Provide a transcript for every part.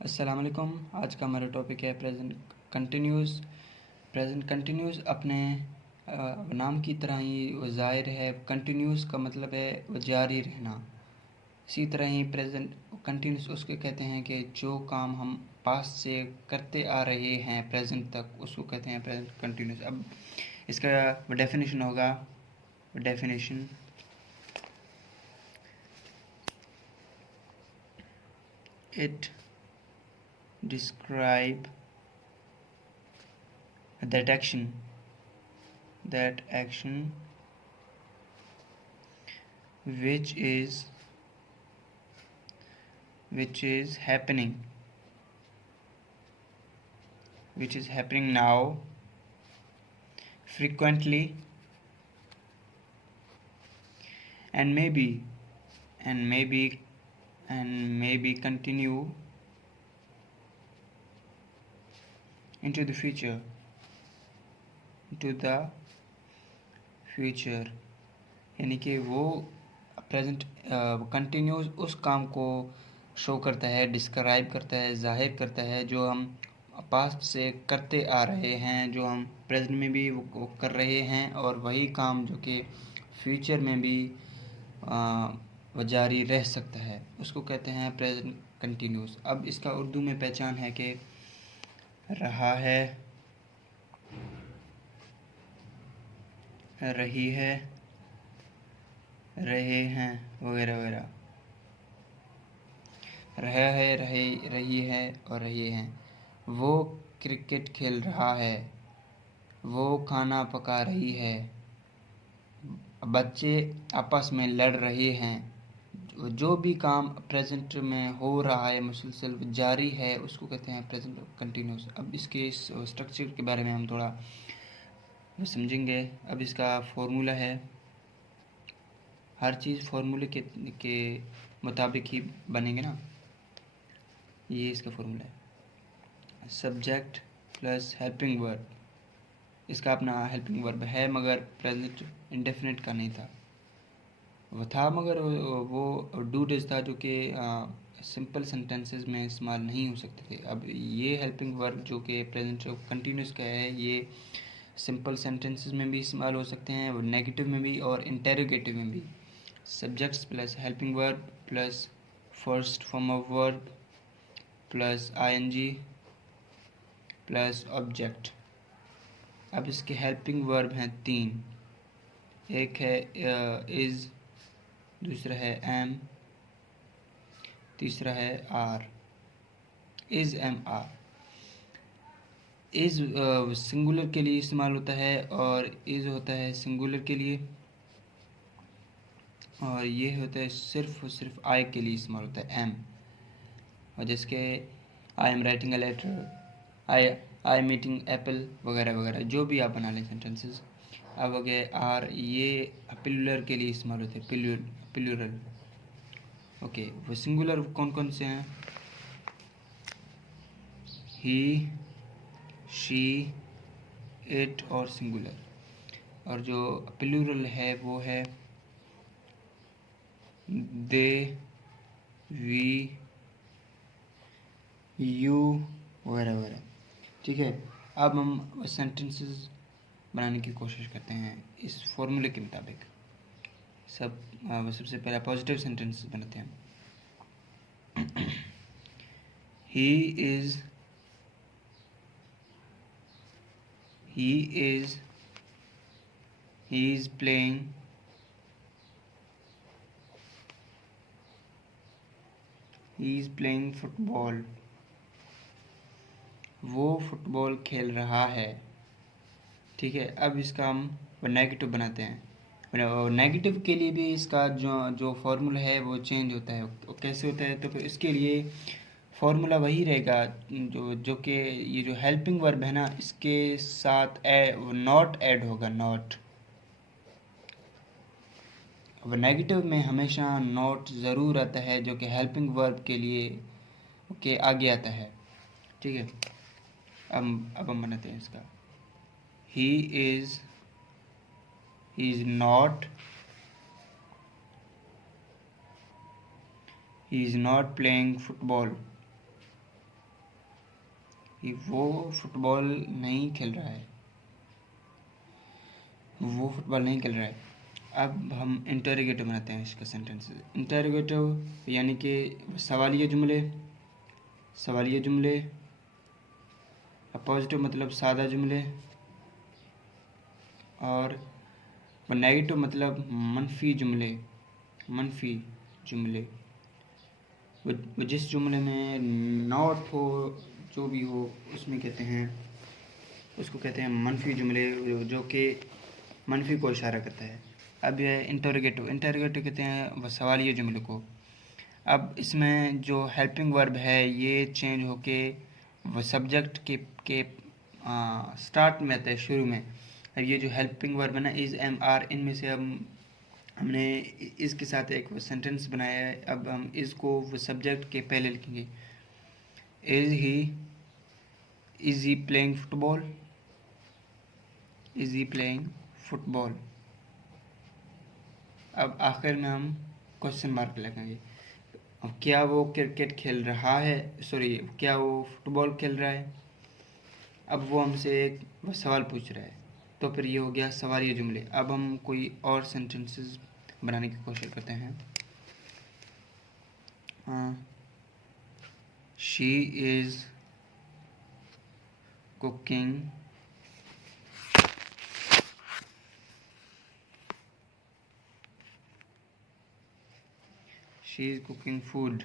अस्सलाम वालेकुम। आज का हमारा टॉपिक है प्रेजेंट कंटिन्यूस अपने नाम की तरह ही वो ज़ाहिर है। कंटिन्यूस का मतलब है वो जारी रहना। इसी तरह ही प्रेजेंट कंटिन्यूस उसके कहते हैं कि जो काम हम पास्ट से करते आ रहे हैं प्रेजेंट तक, उसको कहते हैं प्रेजेंट कंटिन्यूस। अब इसका डेफिनेशन होगा, definition it describe that action which is happening now, frequently, and maybe continue into the future यानी कि वो प्रेजेंट कंटिन्यूस उस काम को शो करता है, डिस्क्राइब करता है, ज़ाहिर करता है जो हम पास्ट से करते आ रहे हैं, जो हम प्रेजेंट में भी वो कर रहे हैं, और वही काम जो कि फ्यूचर में भी वो जारी रह सकता है, उसको कहते हैं प्रेजेंट कंटिन्यूस। अब इसका उर्दू में पहचान है कि रहा है, रही है, रहे हैं, वगैरह वगैरह। रहा है, रही है और रहे हैं। वो क्रिकेट खेल रहा है, वो खाना पका रही है, बच्चे आपस में लड़ रहे हैं। जो भी काम प्रेजेंट में हो रहा है, मुसलसल जारी है, उसको कहते हैं प्रेजेंट कंटिन्यूस। अब इसके इस स्ट्रक्चर के बारे में हम थोड़ा समझेंगे। अब इसका फॉर्मूला है, हर चीज़ फार्मूले के मुताबिक ही बनेंगे ना। ये इसका फॉर्मूला है, सब्जेक्ट प्लस हेल्पिंग वर्ब। इसका अपना हेल्पिंग वर्ब है, मगर प्रेजेंट इंडेफिनिट का नहीं था। वो था मगर वो डू डज था, जो कि सिंपल सेंटेंसेस में इस्तेमाल नहीं हो सकते थे। अब ये हेल्पिंग वर्ब जो कि प्रेजेंट कंटिन्यूस का है, ये सिंपल सेंटेंसेस में भी इस्तेमाल हो सकते हैं, और नेगेटिव में भी और इंटेरोगेटिव में भी। Subjects plus helping verb plus first form of verb plus I N G plus object. अब इसके हेल्पिंग वर्ब हैं 3। एक है इज़, दूसरा है एम, तीसरा है are. Is am are. Is singular के लिए इस्तेमाल होता है, और इज़ होता है सिंगुलर के लिए, और ये होता है सिर्फ और सिर्फ आई के लिए इस्तेमाल होता है, एम। और जिसके I am writing a letter, I'm eating apple, वगैरह वगैरह, जो भी आप बना लें सेंटेंसेस। अब हो गए आर, ये प्लूरल के लिए इस्तेमाल होते हैं, प्लूरल। ओके, वो सिंगुलर कौन कौन से हैं? ही, शी, इट और सिंगुलर। और जो प्लूरल है वो है दे, वी, यू, वगैरह वगैरह। ठीक है, अब हम सेंटेंसेस बनाने की कोशिश करते हैं इस फॉर्मूले के मुताबिक। सबसे पहले पॉजिटिव सेंटेंस बनाते हैं। He is playing football. वो फुटबॉल खेल रहा है। ठीक है, अब इसका हम नेगेटिव बनाते हैं। नेगेटिव के लिए भी इसका जो फॉर्मूला है वो चेंज होता है। कैसे होता है? तो फिर इसके लिए फॉर्मूला वही रहेगा, जो कि ये जो हेल्पिंग वर्ब है ना, इसके साथ नॉट ऐड होगा, नॉट। अब नेगेटिव में हमेशा नॉट ज़रूर आता है, जो कि हेल्पिंग वर्ब के लिए के आगे आता है। ठीक है, अब हम बनाते हैं इसका। He is not playing football. कि वो फुटबॉल नहीं खेल रहा है, वो फुटबॉल नहीं खेल रहा है। अब हम इंटरोगेटिव बनाते हैं इसका सेंटेंस। इंटरोगेटिव यानी कि सवालिया जुमले, सवालिया जुमले। पॉजिटिव मतलब सादा जुमले, और नेगेटिव मतलब मनफी जुमले, मनफी जुमले। वो जिस जुमले में नॉट हो, जो भी हो, उसमें कहते हैं, उसको कहते हैं मनफी जुमले, जो कि मनफी को इशारा करता है। अब ये इंटरोगेटिव, इंटरोगेटिव कहते हैं वह सवालिया जुमले को। अब इसमें जो हेल्पिंग वर्ब है ये चेंज होके वो सब्जेक्ट के स्टार्ट में आता है, शुरू में। अब ये जो हेल्पिंग वर्ब है ना, इज़, एम, आर, इनमें से हमने इस के साथ एक सेंटेंस बनाया है। अब हम इसको वो सब्जेक्ट के पहले लिखेंगे। Is he playing football, is he playing football. अब आखिर में हम क्वेश्चन मार्क लगाएंगे। अब क्या वो क्रिकेट खेल रहा है, सॉरी, क्या वो फुटबॉल खेल रहा है। अब वो हमसे एक वो सवाल पूछ रहा है, तो फिर ये हो गया सवालिया जुमले। अब हम कोई और सेंटेंसेस बनाने की कोशिश करते हैं। She is cooking she is cooking food.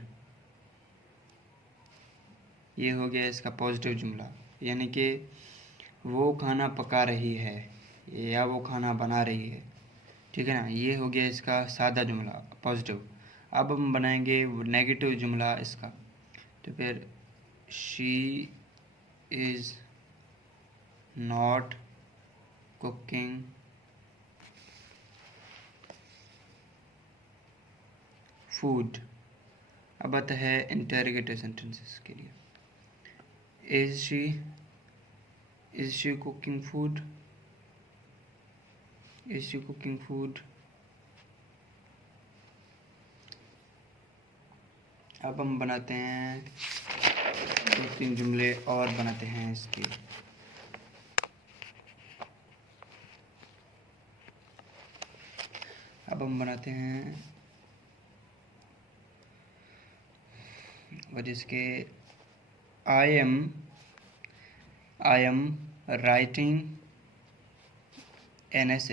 ये हो गया इसका पॉजिटिव जुमला, यानी कि वो खाना पका रही है या वो खाना बना रही है, ठीक है ना। ये हो गया इसका सादा जुमला, पॉजिटिव। अब हम बनाएंगे नेगेटिव जुमला इसका। तो फिर she is not cooking food. अब आता है इंटरोगेटिव सेंटेंसेस के लिए। Is she cooking food, is she cooking food. अब हम बनाते हैं 2-3 जुमले और बनाते हैं इसके। अब हम बनाते हैं जिसके I am writing an S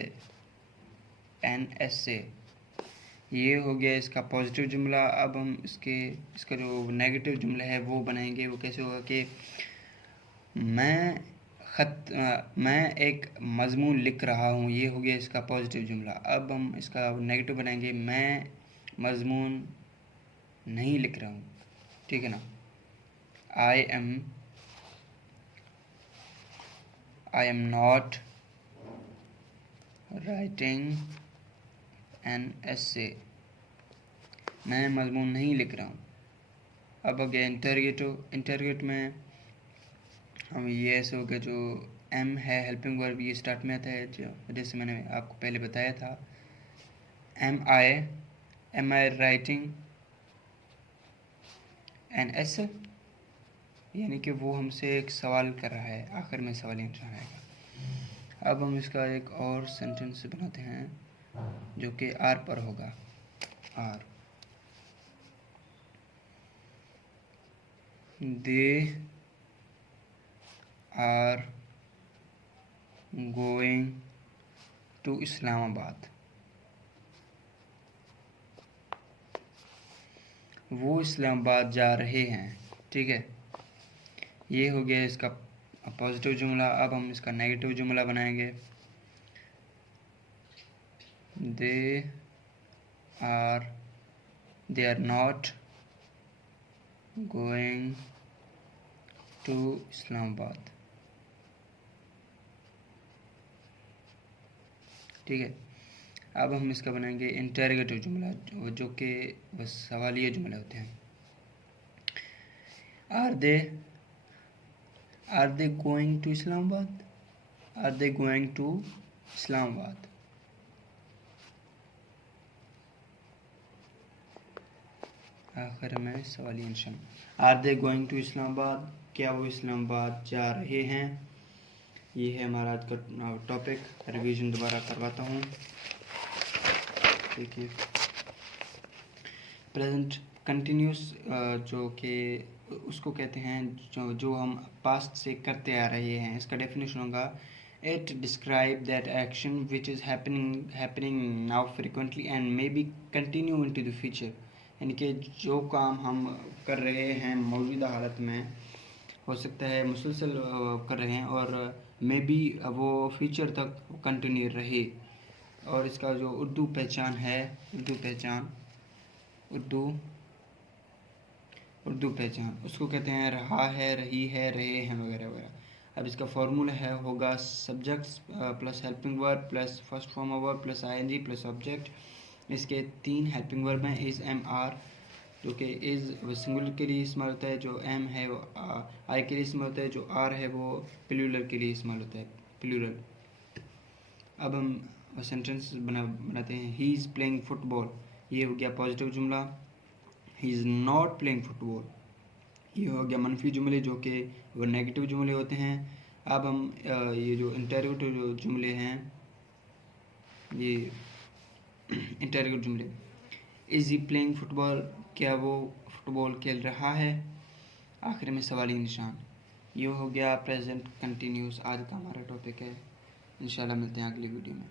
A. ये हो गया इसका पॉजिटिव जुमला। अब हम इसका जो नेगेटिव जुमला है वो बनाएंगे। वो कैसे होगा कि मैं एक मजमून लिख रहा हूँ। ये हो गया इसका पॉजिटिव जुमला। अब हम इसका नेगेटिव बनाएंगे, मैं मजमून नहीं लिख रहा हूँ, ठीक है ना। I am not writing an essay. मैं मजमून नहीं लिख रहा हूँ। अब हो गया इंटरगेट में हम ये ऐसे हो गया, जो एम है हेल्पिंग वर्ब, ये स्टार्ट में आता है, जो जैसे मैंने आपको पहले बताया था। Am I writing an S, यानी कि वो हमसे एक सवाल कर रहा है, आखिर में सवाल निशान आएगा। अब हम इसका एक और सेंटेंस बनाते हैं जो कि आर पर होगा। Are, they are going to Islamabad. वो इस्लामाबाद जा रहे हैं, ठीक है। ये हो गया इसका पॉजिटिव जुमला। अब हम इसका नेगेटिव जुमला बनाएंगे। They are not going to Islamabad, ठीक है। अब हम इसका बनाएंगे इंटरोगेटिव जुमला, जो कि बस सवालिया जुमले होते हैं। Are they going to Islamabad, are they going to Islamabad. आखिर में सवालिया निशान। Are they going to Islamabad, क्या वो इस्लामाबाद जा रहे हैं? ये है हमारा आज का टॉपिक। रिवीजन दोबारा करवाता हूँ। देखिए, प्रेजेंट कंटिन्यूस जो कि उसको कहते हैं जो हम पास्ट से करते आ रहे हैं। इसका डेफिनेशन होगा, it describe that action which is happening now frequently and may be continue into the future. यानी कि जो काम हम कर रहे हैं मौजूदा हालत में, हो सकता है मुसलसल कर रहे हैं और मे बी वो फ्यूचर तक कंटिन्यू रहे। और इसका जो उर्दू पहचान है, उर्दू पहचान उसको कहते हैं रहा है, रही है, रहे हैं वगैरह वगैरह। अब इसका फॉर्मूला होगा subjects plus helping verb plus first form of verb plus I N G plus object. इसके 3 हेल्पिंग वर्ब हैं, इज़, एम, आर, जो कि इज़ सिंगुलर के लिए इस्तेमाल होता है, जो एम है वो आई के लिए इस्तेमाल होता है, जो आर है वो प्लूरल के लिए इस्तेमाल होता है, प्लूरल। अब हम सेंटेंस बनाते हैं। ही इज़ प्लेइंग फुटबॉल, ये हो गया पॉजिटिव जुमला। He is not playing football, ये हो गया मनफी जुमले जो कि वो नेगेटिव जुमले होते हैं। अब हम ये जो इंटरोगेटिव जुमले हैं, ये इंटरोगेटिव जुमले, इज़ ही प्लेइंग फुटबॉल, क्या वो फुटबॉल खेल रहा है? आखिर में सवाली निशान। ये हो गया प्रेजेंट कंटिन्यूस। आज का हमारा टॉपिक है। इंशाल्लाह मिलते हैं अगली वीडियो में।